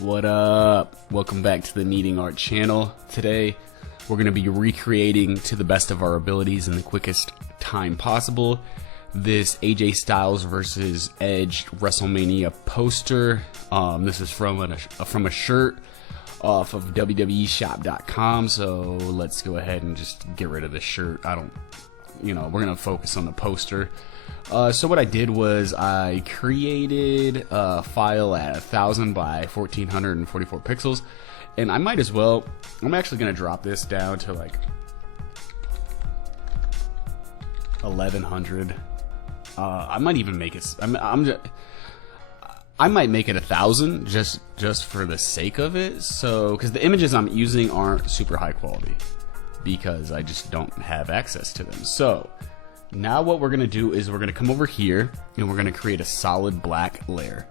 What up? Welcome back to the Needing Art channel. Today we're going to be recreating to the best of our abilities in the quickest time possible this AJ Styles versus Edge WrestleMania poster. This is from a shirt off of WWEshop.com. So let's go ahead and just get rid of the shirt. We're going to focus on the poster. So what I did was I created a file at 1000 by 1444 pixels, and I might as well, I'm actually going to drop this down to like 1100. I might even make it, I might make it 1000 just for the sake of it. So, because the images I'm using aren't super high quality because I just don't have access to them. So now what we're going to do is we're going to come over here and we're going to create a solid black layer.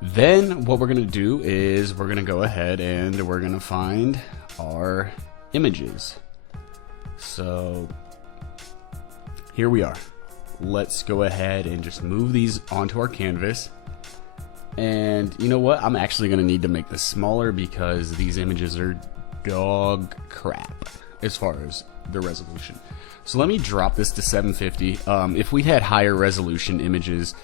Then what we're going to do is we're going to go ahead and we're going to find our images. So here we are. Let's go ahead and just move these onto our canvas. And you know what? I'm actually going to need to make this smaller because these images are dog crap as far as the resolution. So let me drop this to 750. If we had higher resolution images,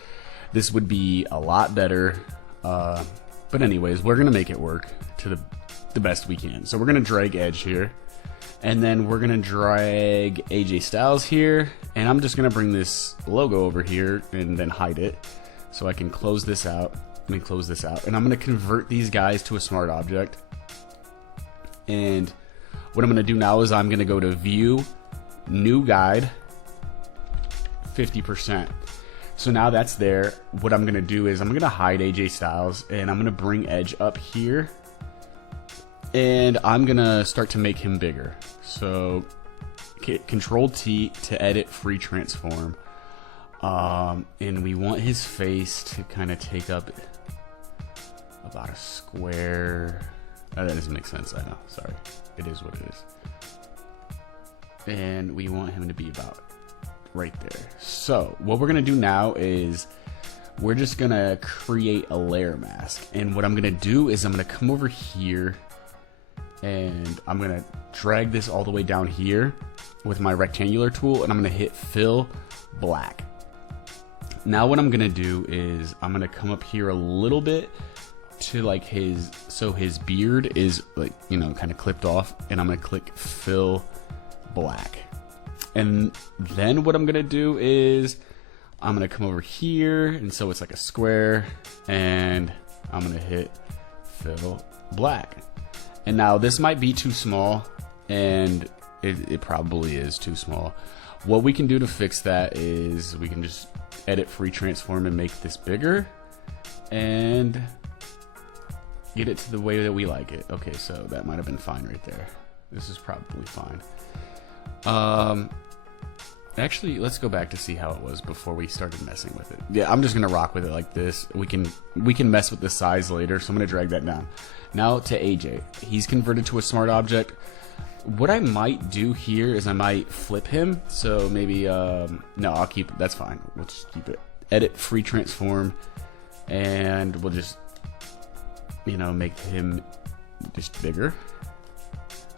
this would be a lot better. But anyways, we're gonna make it work to the best we can. So we're gonna drag Edge here, and then we're gonna drag AJ Styles here, and I'm just gonna bring this logo over here and then hide it, so I can close this out. Let me close this out, and I'm gonna convert these guys to a smart object. And what I'm gonna do now is I'm gonna go to View, New Guide, 50%. So now that's there. What I'm gonna do is I'm gonna hide AJ Styles and I'm gonna bring Edge up here, and I'm gonna start to make him bigger. So Control T to edit free transform, and we want his face to kind of take up about a square. That doesn't make sense, I know, sorry, it is what it is. And we want him to be about right there. So what we're gonna do now is we're just gonna create a layer mask, and what I'm gonna do is I'm gonna come over here and I'm gonna drag this all the way down here with my rectangular tool, and I'm gonna hit fill black. Now what I'm gonna do is I'm gonna come up here a little bit to like his beard is like, kind of clipped off, and I'm gonna click fill black. And then what I'm gonna do is I'm gonna come over here, and so it's like a square, and I'm gonna hit fill black. And now this might be too small, and it probably is too small. What we can do to fix that is we can just edit free transform and make this bigger and get it to the way that we like it. Okay, so that might have been fine right there. This is probably fine. Actually, let's go back to see how it was before we started messing with it. Yeah, I'm just gonna rock with it like this. We can mess with the size later, so I'm gonna drag that down. Now to AJ, he's converted to a smart object. What I might do here is I might flip him. So maybe no, I'll keep it. That's fine. We'll just keep it. Edit free transform, and we'll just make him just bigger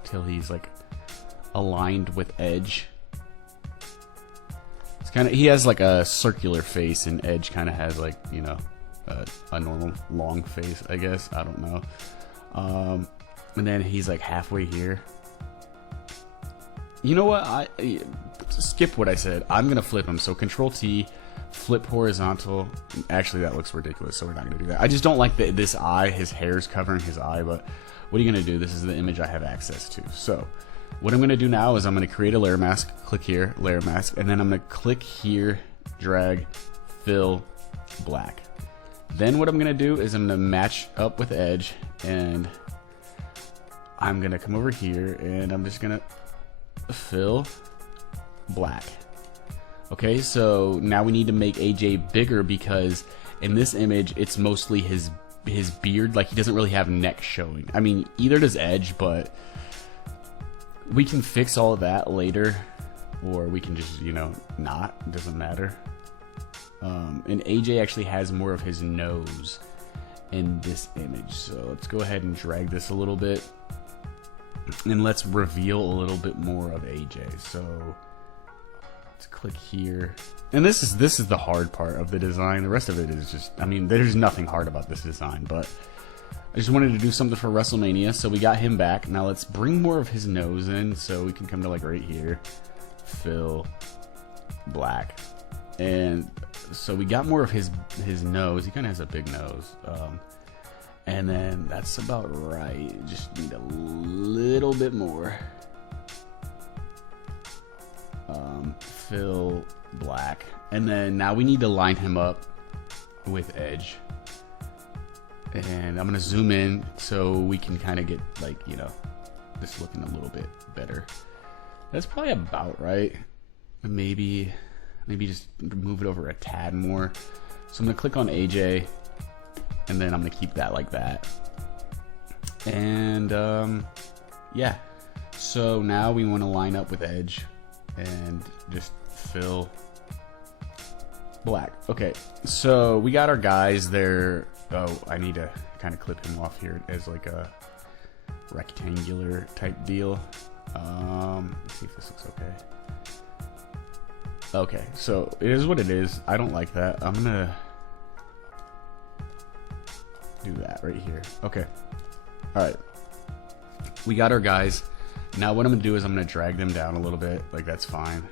till he's like aligned with Edge. It's kind of, he has like a circular face, and Edge kind of has like a normal long face, I guess. I don't know. And then he's like halfway here. You know what? I skip what I said. I'm gonna flip him. So Control T, flip horizontal. Actually, that looks ridiculous, so we're not gonna do that. I just don't like this eye. His hair's covering his eye, but what are you gonna do? This is the image I have access to. So what I'm gonna do now is I'm gonna create a layer mask. Click here, layer mask, and then I'm gonna click here, drag, fill black. Then what I'm gonna do is I'm gonna match up with Edge, and I'm gonna come over here and I'm just gonna fill black. Okay, so now we need to make AJ bigger because in this image it's mostly his beard. Like, he doesn't really have neck showing. I mean, either does Edge, but we can fix all of that later, or we can just not. It doesn't matter. And AJ actually has more of his nose in this image. So let's go ahead and drag this a little bit, and let's reveal a little bit more of AJ. So let's click here, and this is the hard part of the design. The rest of it is just, I mean, there's nothing hard about this design, but I just wanted to do something for WrestleMania, so we got him back. Now let's bring more of his nose in, so we can come to like right here, fill black, and so we got more of his nose. He kind of has a big nose, and then that's about right. Just need a little bit more. Fill black, and then now we need to line him up with Edge. And I'm gonna zoom in so we can kind of get, like, you know, this looking a little bit better. That's probably about right. Maybe just move it over a tad more. So I'm gonna click on AJ, and then I'm gonna keep that like that. And yeah, so now we want to line up with Edge and just fill black. Okay, so we got our guys there. Oh, I need to kind of clip him off here as like a rectangular type deal. Let's see if this looks okay. Okay, so it is what it is. I don't like that. I'm gonna do that right here. Okay, all right, we got our guys. Now what I'm gonna do is I'm gonna drag them down a little bit, like that's fine.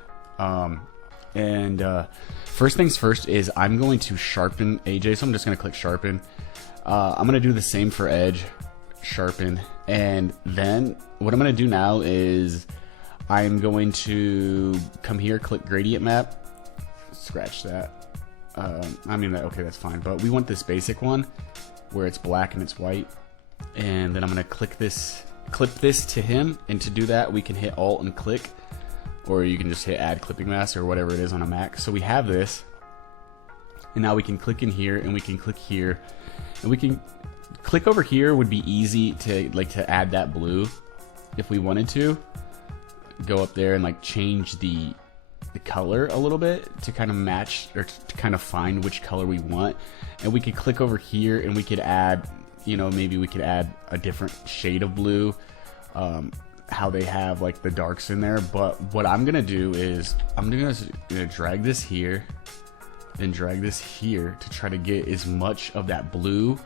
First things first is I'm going to sharpen AJ, so I'm just going to click sharpen. I'm going to do the same for Edge, sharpen, and then what I'm going to do now is I'm going to come here, click gradient map, scratch that. Okay, that's fine, but we want this basic one where it's black and it's white, and then I'm going to clip this to him, and to do that we can hit Alt and click, or you can just hit add clipping mask or whatever it is on a Mac. So we have this, and now we can click in here, and we can click here, and we can click over here. Would be easy to add that blue if we wanted to. Go up there and like change the color a little bit to kind of match, or to kind of find which color we want. And we could click over here, and we could add, you know, maybe we could add a different shade of blue. How they have like the darks in there. But what I'm gonna do is I'm gonna drag this here, then drag this here to try to get as much of that blue.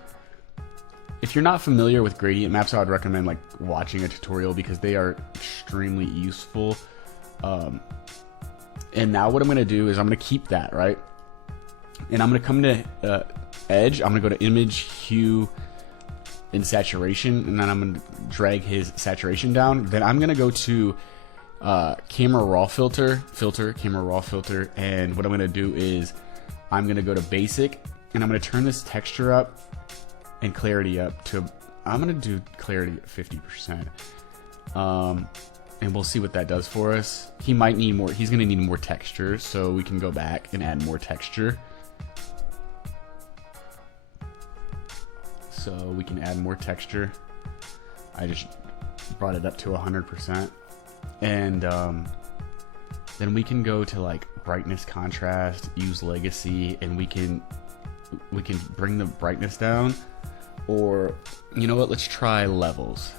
If you're not familiar with gradient maps, I would recommend like watching a tutorial, because they are extremely useful. And now what I'm gonna do is I'm gonna keep that, right, and I'm gonna come to Edge. I'm gonna go to image, hue, in saturation, and then I'm gonna drag his saturation down. Then I'm gonna go to camera raw filter, camera raw filter, and what I'm gonna do is I'm gonna go to basic, and I'm gonna turn this texture up and clarity up to, I'm gonna do clarity at 50%, and we'll see what that does for us. He might need more. He's gonna need more texture, so we can go back and add more texture. So we can add more texture. I just brought it up to 100%, and then we can go to like brightness, contrast, use legacy, and we can bring the brightness down, or you know what? Let's try levels.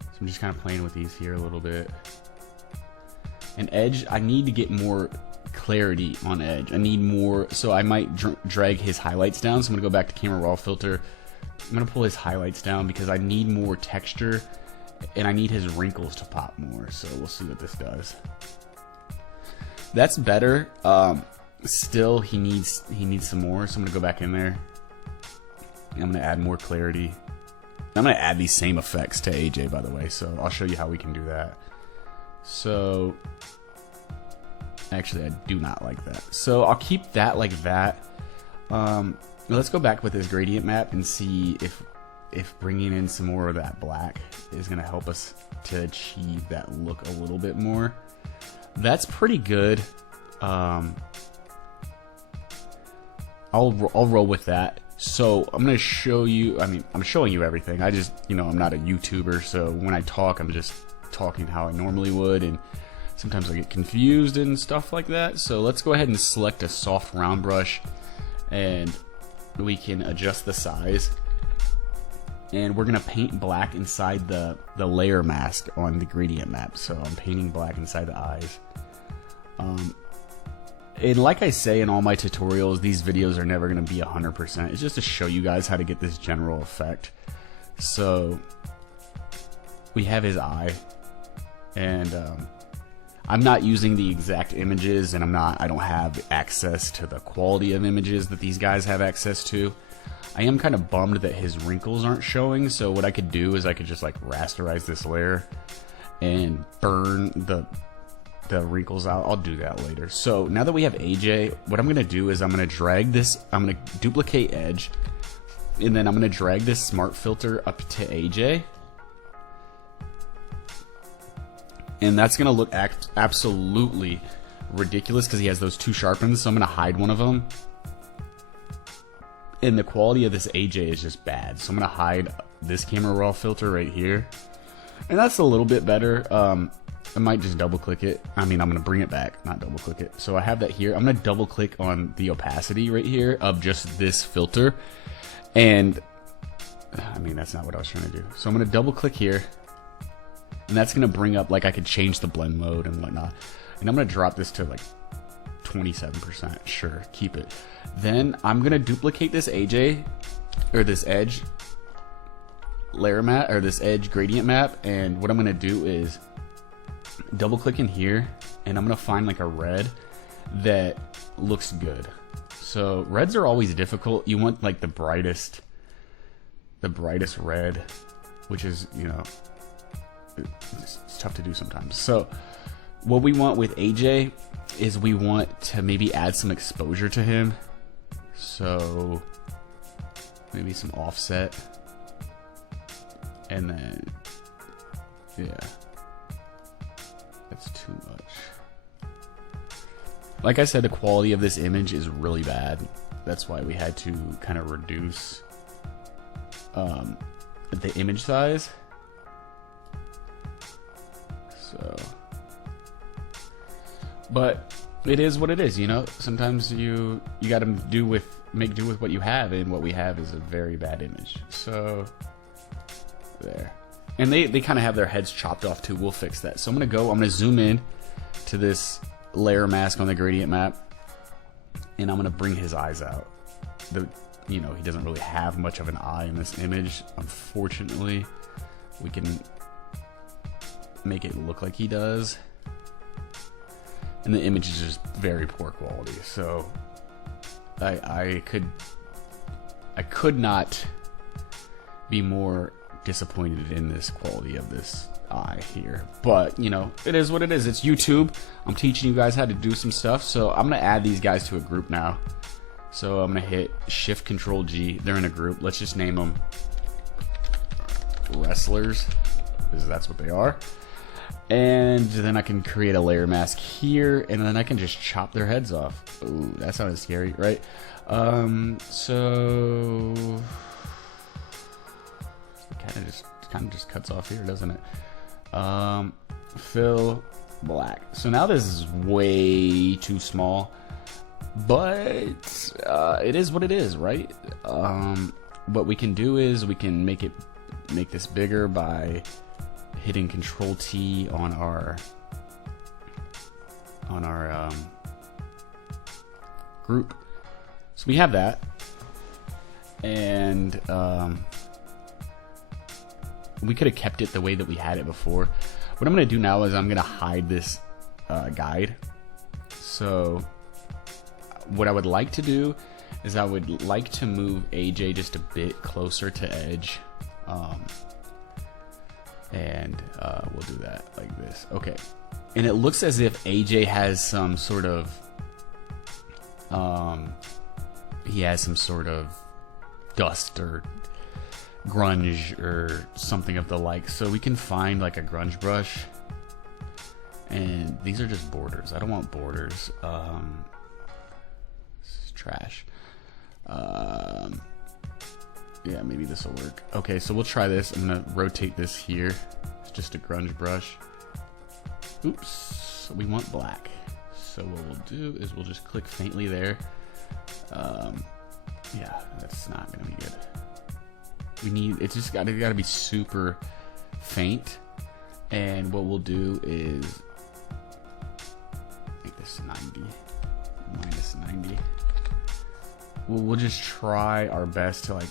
So I'm just kind of playing with these here a little bit. And Edge, I need to get more clarity on Edge. I need more, so I might drag his highlights down. So I'm gonna go back to camera raw filter. I'm gonna pull his highlights down because I need more texture, and I need his wrinkles to pop more. So we'll see what this does. That's better. Still, he needs some more. So I'm gonna go back in there. And I'm gonna add more clarity. I'm gonna add these same effects to AJ, by the way. So I'll show you how we can do that. So actually, I do not like that. So I'll keep that like that. Let's go back with this gradient map and see if bringing in some more of that black is going to help us to achieve that look a little bit more. That's pretty good. I'll roll with that. So I'm going to show you, I mean, I'm showing you everything. I just, you know, I'm not a YouTuber, so when I talk, I'm just talking how I normally would, and Sometimes I get confused and stuff like that. So let's go ahead and select a soft round brush, and we can adjust the size. And we're gonna paint black inside the layer mask on the gradient map. So I'm painting black inside the eyes. And like I say in all my tutorials, these videos are never gonna be 100%. It's just to show you guys how to get this general effect. So we have his eye, and I'm not using the exact images, and I don't have access to the quality of images that these guys have access to. I am kind of bummed that his wrinkles aren't showing, so what I could do is I could just like rasterize this layer and burn the wrinkles out. I'll do that later. So now that we have AJ, what I'm gonna do is I'm gonna drag this, I'm gonna duplicate Edge, and then I'm gonna drag this smart filter up to AJ. And that's gonna look absolutely ridiculous because he has those two sharpens, so I'm gonna hide one of them. And the quality of this AJ is just bad, so I'm gonna hide this camera raw filter right here, and that's a little bit better. I might just double click it. I'm gonna bring it back, not double click it. So I have that here. I'm gonna double click on the opacity right here of just this filter, and that's not what I was trying to do. So I'm gonna double click here, and that's gonna bring up, like, I could change the blend mode and whatnot. And I'm gonna drop this to like 27%. Sure, keep it. Then I'm gonna duplicate this AJ, or this Edge layer map, or this Edge gradient map. And what I'm gonna do is double click in here, and I'm gonna find like a red that looks good. So reds are always difficult. You want like the brightest red, which is, it's tough to do sometimes. So what we want with AJ is we want to maybe add some exposure to him. So maybe some offset, and then that's too much. Like I said, the quality of this image is really bad. That's why we had to kind of reduce the image size. So, but it is what it is, Sometimes you gotta make do with what you have, and what we have is a very bad image. So there. And they kind of have their heads chopped off too. We'll fix that. So I'm gonna zoom in to this layer mask on the gradient map, and I'm gonna bring his eyes out. He doesn't really have much of an eye in this image, unfortunately. We can make it look like he does, and the image is just very poor quality. So I could not be more disappointed in this quality of this eye here, but it is what it is. It's YouTube. I'm teaching you guys how to do some stuff, so I'm gonna add these guys to a group now. So I'm gonna hit Shift Control G. They're in a group. Let's just name them Wrestlers, because that's what they are. And then I can create a layer mask here, and then I can just chop their heads off. Ooh, that sounded scary, right? So kind of just cuts off here, doesn't it? Fill black. So now this is way too small, but it is what it is, right? What we can do is we can make this bigger by hitting Control T on our group. So we have that, and we could have kept it the way that we had it before. What I'm going to do now is I'm going to hide this guide. So what I would like to do is I would like to move AJ just a bit closer to Edge. And we'll do that like this. Okay. And it looks as if AJ has some sort of dust or grunge or something of the like. So we can find like a grunge brush, and these are just borders. I don't want borders. This is trash. Yeah, maybe this will work. Okay, so we'll try this. I'm gonna rotate this here. It's just a grunge brush. Oops, So we want black. So what we'll do is we'll just click faintly there. Yeah, that's not gonna be good. We need, it's just gotta be super faint. And what we'll do is make this 90, minus 90. We'll just try our best to like,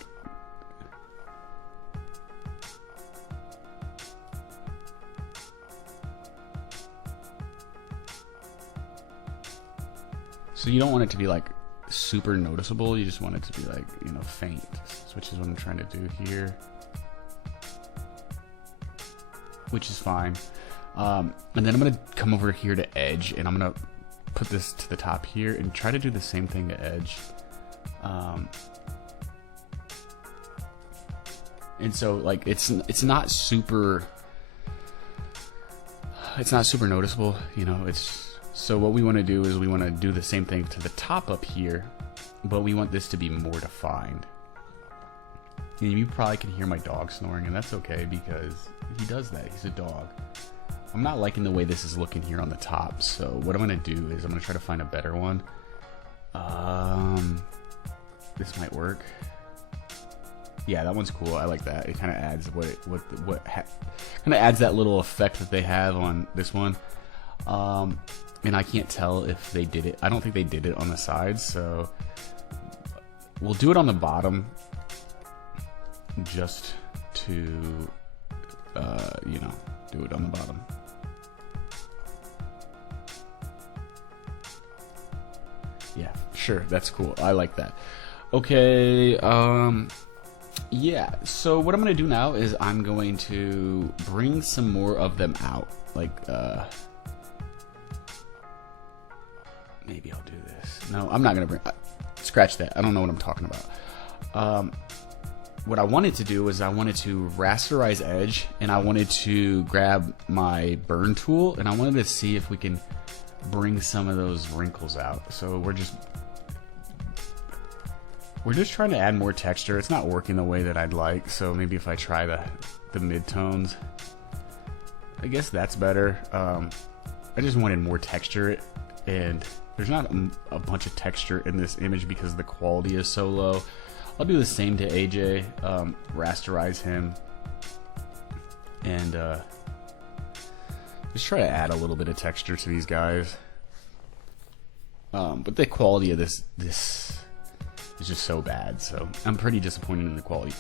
so you don't want it to be like super noticeable, you just want it to be like, you know, faint, which is what I'm trying to do here, which is fine. And then I'm gonna come over here to Edge, and I'm gonna put this to the top here and try to do the same thing to Edge. And so like it's not super noticeable, you know. It's so what we want to do is we want to do the same thing to the top up here, but we want this to be more defined. And you probably can hear my dog snoring, and that's okay because he does that. He's a dog. I'm not liking the way this is looking here on the top, so what I'm going to do is I'm going to try to find a better one. This might work. Yeah, that one's cool. I like that. It kind of adds kind of adds that little effect that they have on this one. And I can't tell if they did it. I don't think they did it on the sides, so we'll do it on the bottom just to, you know, do it on the bottom. Yeah, sure, that's cool. I like that. Okay, yeah, so what I'm gonna do now is I'm going to bring some more of them out. Like, maybe I'll do this. No, I'm not gonna bring, scratch that. I don't know what I'm talking about. What I wanted to do was I wanted to rasterize Edge, and I wanted to grab my burn tool, and I wanted to see if we can bring some of those wrinkles out. So we're just trying to add more texture. It's not working the way that I'd like, so maybe if I try the midtones, I guess that's better. I just wanted more texture, and there's not a bunch of texture in this image because the quality is so low. I'll do the same to AJ, rasterize him, and just try to add a little bit of texture to these guys. But the quality of this is just so bad, so I'm pretty disappointed in the quality.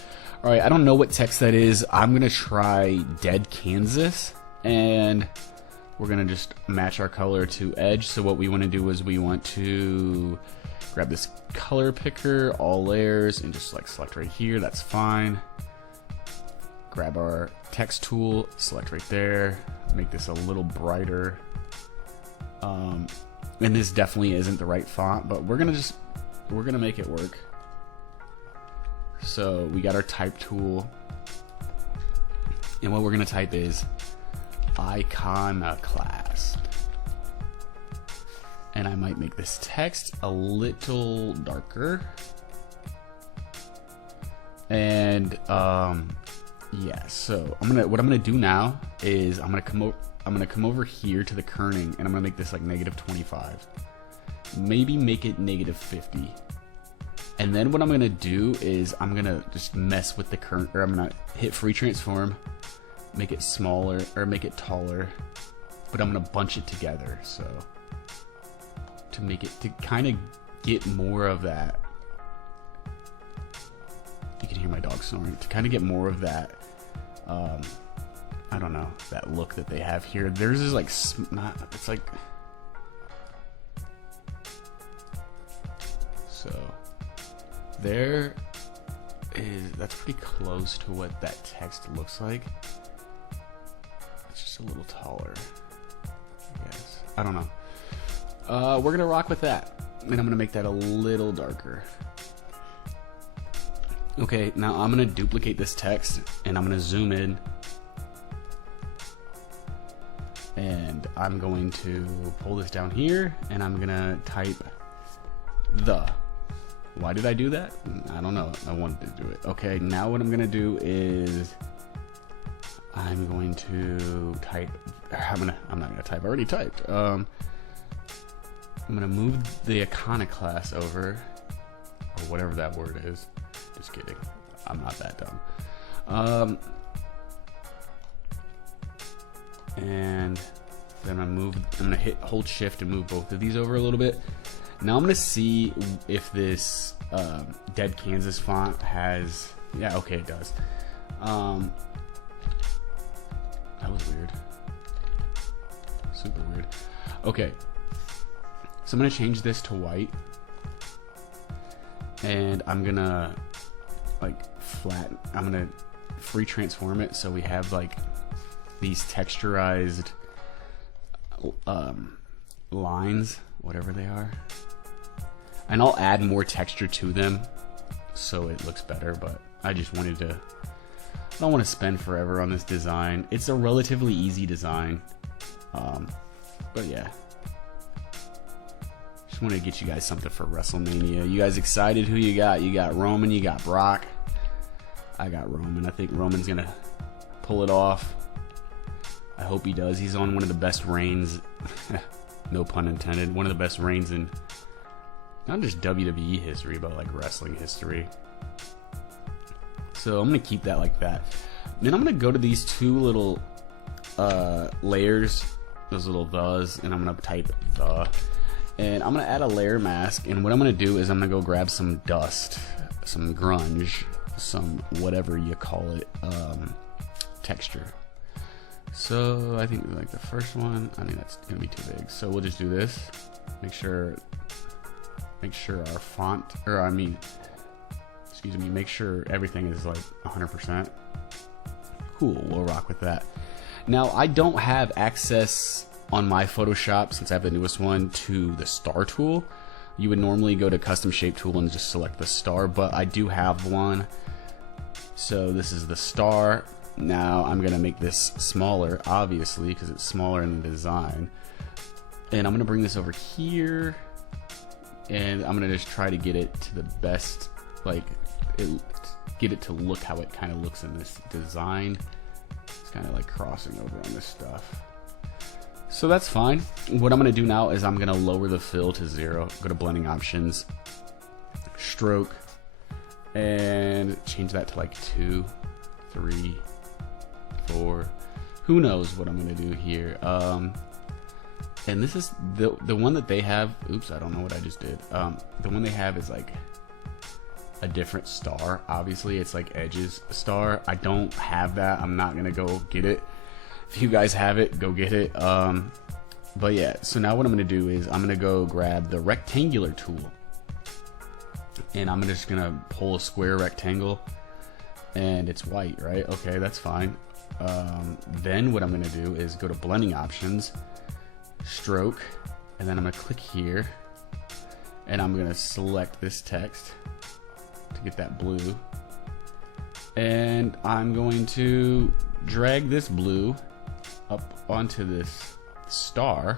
Alright, I don't know what text that is. I'm gonna try Dead Kansas, and we're gonna just match our color to Edge. So what we want to do is we want to grab this color picker, all layers, and just like select right here. That's fine. Grab our text tool, select right there, make this a little brighter. And this definitely isn't the right font, but we're gonna make it work. So we got our type tool, and what we're gonna type is iconoclast. And I might make this text a little darker. And yeah, so what I'm gonna do now is I'm gonna come over here to the kerning, and I'm gonna make this like -25. Maybe make it -50. And then what I'm gonna do is I'm gonna just mess with the current, or I'm gonna hit free transform, make it smaller or make it taller, but I'm gonna bunch it together. So to make it, to kind of get more of that, you can hear my dog snoring, to kind of get more of that, I don't know, that look that they have here. Theirs is like, it's like, so there is, that's pretty close to what that text looks like. It's just a little taller, I guess. I don't know. We're gonna rock with that, and I'm gonna make that a little darker. Okay, now I'm gonna duplicate this text, and I'm gonna zoom in, and I'm going to pull this down here, and I'm gonna type the. Why did I do that? I don't know. I wanted to do it. Okay, now what I'm gonna do is I'm going to type I'm not gonna type. I already typed. I'm gonna move the iconoclast over, or whatever that word is. Just kidding. I'm not that dumb. And then I'm gonna hit hold shift and move both of these over a little bit. Now I'm gonna see if this Dead Kansas font has, yeah, okay, it does. That was weird. Super weird. Okay. So I'm gonna change this to white. And I'm gonna I'm gonna free transform it so we have like these texturized lines, whatever they are. And I'll add more texture to them so it looks better, but I just wanted to, I don't want to spend forever on this design. It's a relatively easy design, but yeah. Just want to get you guys something for WrestleMania. You guys excited? Who you got? You got Roman, you got Brock. I got Roman. I think Roman's gonna pull it off. I hope he does. He's on one of the best reigns, no pun intended, one of the best reigns in not just WWE history, but like wrestling history. So I'm gonna keep that like that. Then I'm gonna go to these two little layers, those little thes, and I'm gonna type the, and I'm gonna add a layer mask. And what I'm gonna do is I'm gonna go grab some dust, some grunge, some whatever you call it, texture. So I think like the first one, I think that's gonna be too big. So we'll just do this. Make sure our font, or I mean, excuse me, make sure everything is like 100%. Cool, we'll rock with that. Now I don't have access on my Photoshop, since I have the newest one, to the star tool. You would normally go to custom shape tool and just select the star, but I do have one. So this is the star. Now I'm gonna make this smaller, obviously, because it's smaller in the design. And I'm gonna bring this over here, and I'm gonna just try to get it to the best, like, get it to look how it kind of looks in this design. It's kind of like crossing over on this stuff. So that's fine. What I'm gonna do now is I'm gonna lower the fill to 0, go to blending options, stroke, and change that to like 2, 3, 4. Who knows what I'm gonna do here. And this is the one that they have. Oops, I don't know what I just did. The one they have is like a different star. Obviously it's like Edge's star. I don't have that. I'm not gonna go get it. If you guys have it, go get it. But yeah, so now what I'm gonna do is I'm gonna go grab the rectangular tool, and I'm just gonna pull a square rectangle, and it's white, right? Okay, that's fine. Then what I'm gonna do is go to blending options, stroke, and then I'm gonna click here, and I'm gonna select this text to get that blue, and I'm going to drag this blue up onto this star.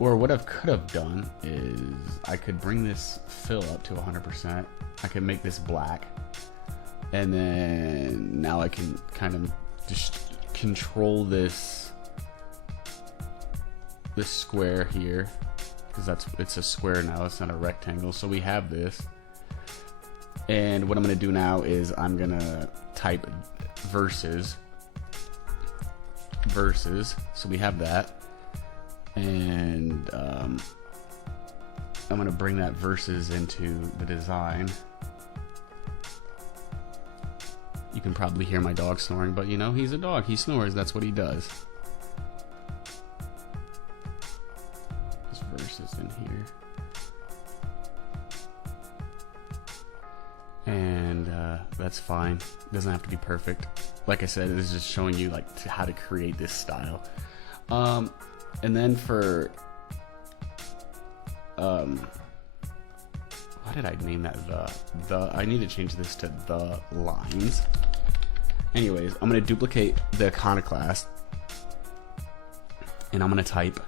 Or what I could have done is I could bring this fill up to 100%. I could make this black, and then now I can kind of just control this square here, because it's a square now, it's not a rectangle. So we have this, and what I'm gonna do now is I'm gonna type versus, so we have that, and I'm gonna bring that versus into the design. You can probably hear my dog snoring, but you know, he's a dog, he snores, that's what he does. This versus in here, and that's fine. It doesn't have to be perfect. Like I said, this is just showing you like how to create this style. And then for why did I name that the I need to change this to the lines. Anyways, I'm gonna duplicate the iconoclast, and I'm gonna type,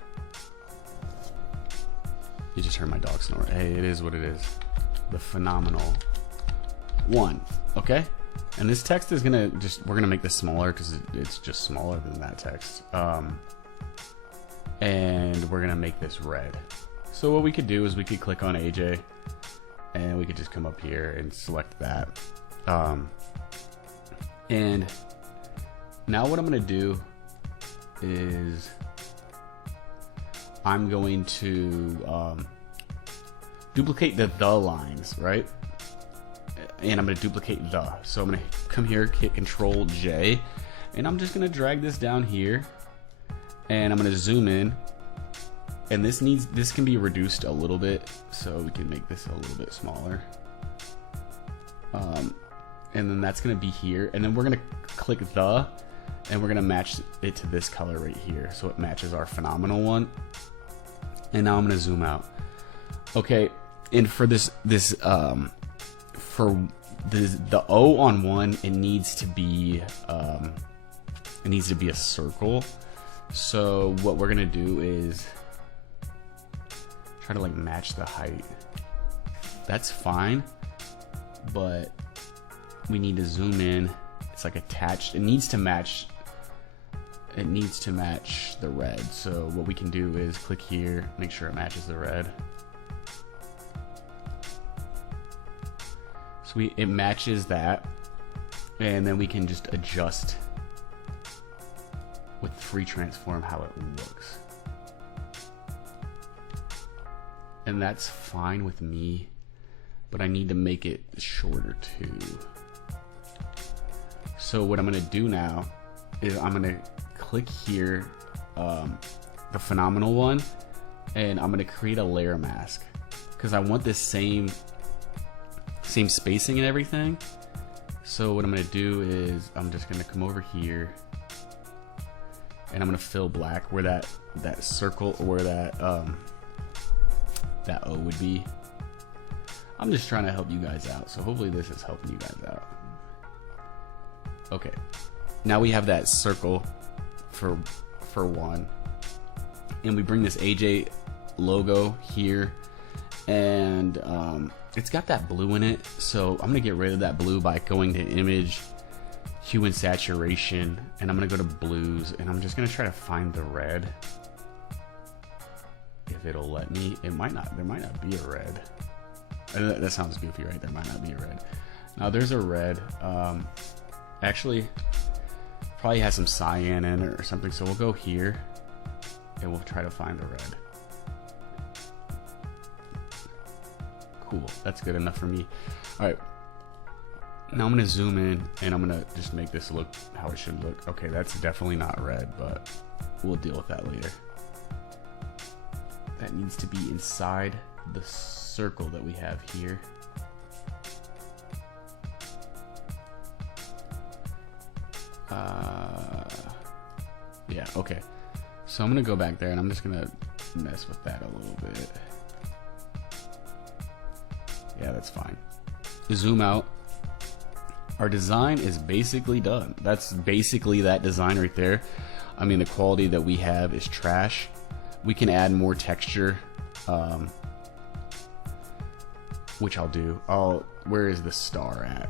you just heard my dog snore. Hey, it is what it is. The phenomenal one. Okay, And this text is gonna we're gonna make this smaller because it's just smaller than that text. And we're gonna make this red. So what we could do is we could click on AJ and we could just come up here and select that. And now what I'm gonna do is I'm going to duplicate the lines, right? And I'm going to duplicate the. So I'm going to come here, hit Control J, and I'm just going to drag this down here, and I'm going to zoom in. And this can be reduced a little bit, so we can make this a little bit smaller. And then that's going to be here, and then we're going to click the, and we're going to match it to this color right here, so it matches our phenomenal one. And now I'm going to zoom out. Okay, and for for the O on one, it needs to be a circle. So what we're gonna do is try to like match the height. That's fine, but we need to zoom in. It's like attached. It needs to match the red. So what we can do is click here, make sure it matches the red. So it matches that, and then we can just adjust with free transform how it looks. And that's fine with me, but I need to make it shorter too. So what I'm gonna do now is I'm gonna click here, the phenomenal one, and I'm gonna create a layer mask because I want this same spacing and everything. So what I'm gonna do is I'm just gonna come over here and I'm gonna fill black where that circle or where that O would be. I'm just trying to help you guys out, so hopefully this is helping you guys out. Okay, now we have that circle for one, and we bring this AJ logo here, and it's got that blue in it, so I'm gonna get rid of that blue by going to image, hue and saturation, and I'm gonna go to blues, and I'm just gonna try to find the red. If it'll let me. It might not. There might not be a red. That sounds goofy, right? There might not be a red. Now there's a red. Actually, probably has some cyan in it or something, so we'll go here and we'll try to find the red. Cool, that's good enough for me. All right, now I'm gonna zoom in and I'm gonna just make this look how it should look. Okay, that's definitely not red, but we'll deal with that later. That needs to be inside the circle that we have here. Yeah, okay. So I'm gonna go back there and I'm just gonna mess with that a little bit. Yeah, that's fine. Zoom out. Our design is basically done. That's basically that design right there. I mean, the quality that we have is trash. We can add more texture, which I'll do. Where is the star at?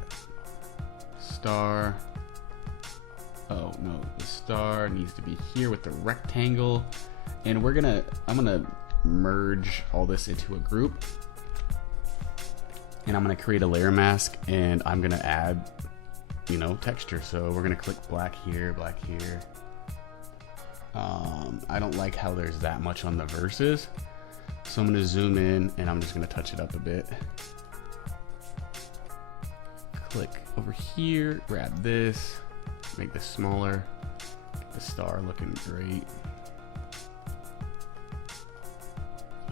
Star. Oh no, the star needs to be here with the rectangle, and I'm gonna merge all this into a group, and I'm gonna create a layer mask, and I'm gonna add, texture. So we're gonna click black here, black here. I don't like how there's that much on the verses, so I'm gonna zoom in and I'm just gonna touch it up a bit. Click over here, grab this, make this smaller, get the star looking great.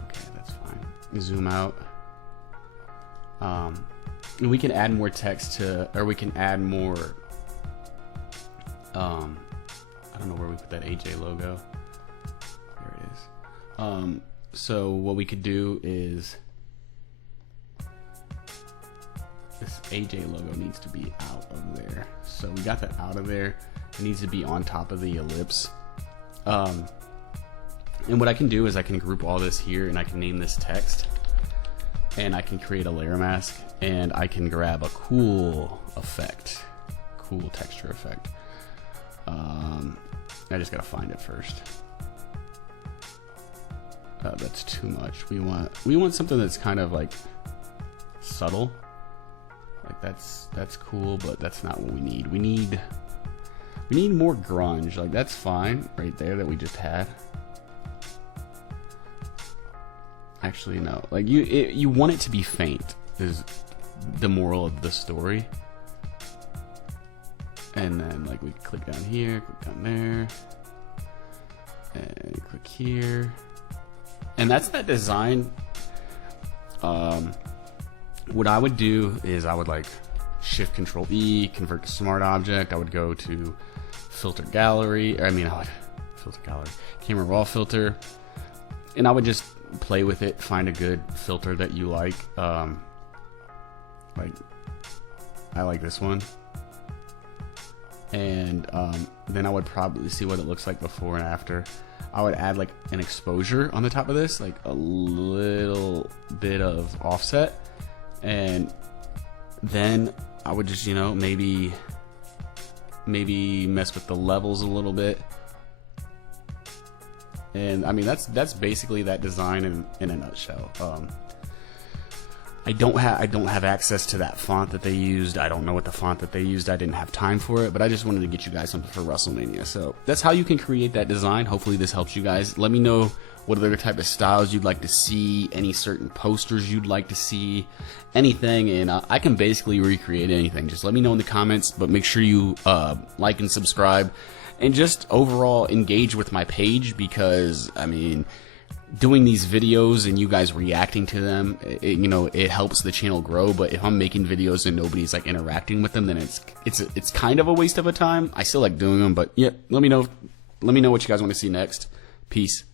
Okay, that's fine. Zoom out. And we can add more text or we can add more, I don't know where we put that AJ logo. There it is. So what we could do is this AJ logo needs to be out of there. So we got that out of there. It needs to be on top of the ellipse. And what I can do is I can group all this here and I can name this text. And I can create a layer mask and I can grab a cool effect. cool texture effect. I just gotta find it first. That's too much. We want something that's kind of like subtle. Like that's cool, but that's not what we need. We need more grunge. Like that's fine right there that we just had. Actually, no. Like you want it to be faint is the moral of the story. And then like we click down here, click down there, and click here. And that's that design. What I would do is I would like Shift Control E, convert to Smart Object. I would go to Filter Gallery. Filter Gallery, Camera Raw Filter, and I would just play with it. Find a good filter that you like. Like I like this one. And then I would probably see what it looks like before and after. I would add like an exposure on the top of this, like a little bit of offset, and then I would just, you know, maybe mess with the levels a little bit. And I mean that's basically that design in a nutshell. I don't have access to that font that they used. I don't know what the font that they used. I didn't have time for it, but I just wanted to get you guys something for WrestleMania. So that's how you can create that design. Hopefully this helps you guys. Let me know what other type of styles you'd like to see, any certain posters you'd like to see, anything, and I can basically recreate anything. Just let me know in the comments, but make sure you like and subscribe, and just overall engage with my page, because I mean, doing these videos and you guys reacting to them, it helps the channel grow. But if I'm making videos and nobody's like interacting with them, then it's kind of a waste of a time. I still like doing them, but yeah, let me know what you guys want to see next. Peace.